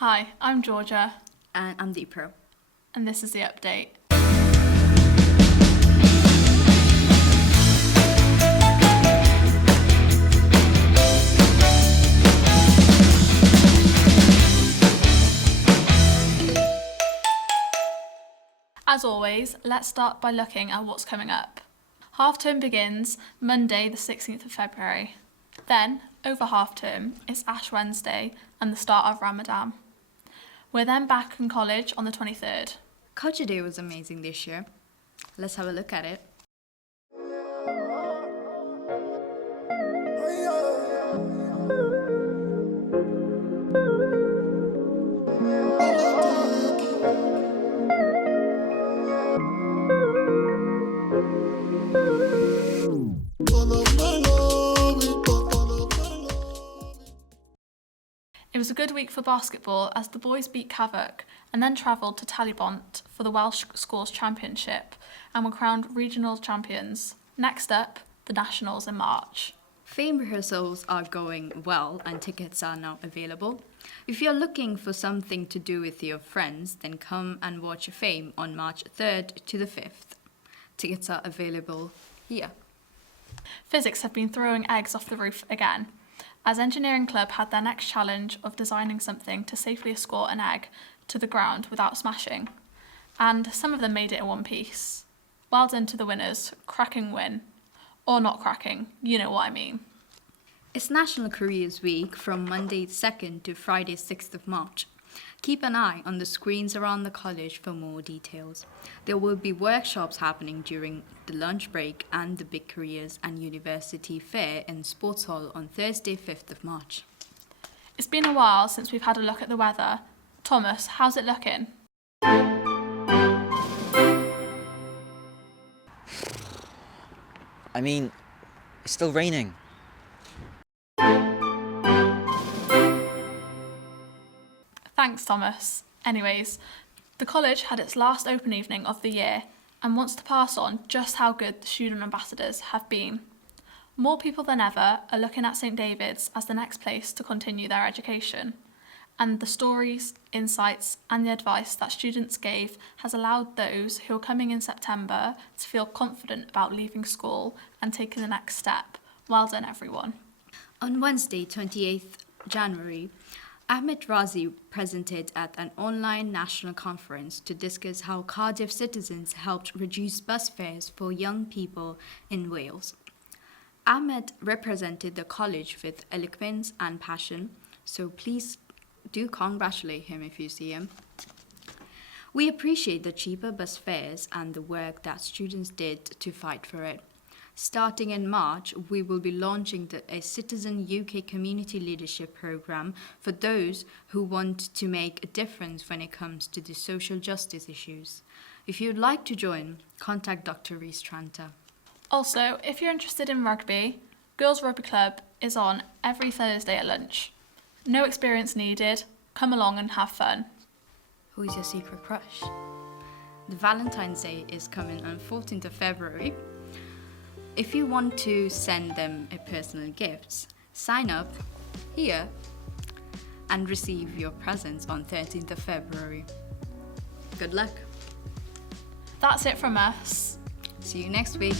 Hi, I'm Georgia. And I'm Deepro. And this is the update. As always, let's start by looking at what's coming up. Half-term begins Monday the 16th of February. Then, over half-term, it's Ash Wednesday and the start of Ramadan. We're then back in college on the 23rd. Culture Day was amazing this year. Let's have a look at it. It was a good week for basketball as the boys beat Cavok and then travelled to Talybont for the Welsh Schools Championship and were crowned regional champions. Next up, the Nationals in March. Fame rehearsals are going well and tickets are now available. If you're looking for something to do with your friends, then come and watch Fame on March 3rd to the 5th. Tickets are available here. Physics have been throwing eggs off the roof again, as Engineering Club had their next challenge of designing something to safely escort an egg to the ground without smashing. And some of them made it in one piece. Well done to the winners, cracking win. Or not cracking, you know what I mean. It's National Careers Week from Monday 2nd to Friday 6th of March. Keep an eye on the screens around the college for more details. There will be workshops happening during the lunch break and the Big Careers and University Fair in Sports Hall on Thursday 5th of March. It's been a while since we've had a look at the weather. Thomas, how's it looking? I mean, it's still raining. Thanks, Thomas. Anyways, the college had its last open evening of the year and wants to pass on just how good the student ambassadors have been. More people than ever are looking at St David's as the next place to continue their education, and the stories, insights and the advice that students gave has allowed those who are coming in September to feel confident about leaving school and taking the next step. Well done, everyone. On Wednesday, 28th January, Ahmed Razi presented at an online national conference to discuss how Cardiff citizens helped reduce bus fares for young people in Wales. Ahmed represented the college with eloquence and passion, so please do congratulate him if you see him. We appreciate the cheaper bus fares and the work that students did to fight for it. Starting in March, we will be launching a Citizen UK Community Leadership Programme for those who want to make a difference when it comes to the social justice issues. If you'd like to join, contact Dr. Reese Tranter. Also, if you're interested in rugby, Girls Rugby Club is on every Thursday at lunch. No experience needed, come along and have fun. Who is your secret crush? The Valentine's Day is coming on 14th of February. If you want to send them a personal gift, sign up here and receive your presents on 13th of February. Good luck. That's it from us. See you next week.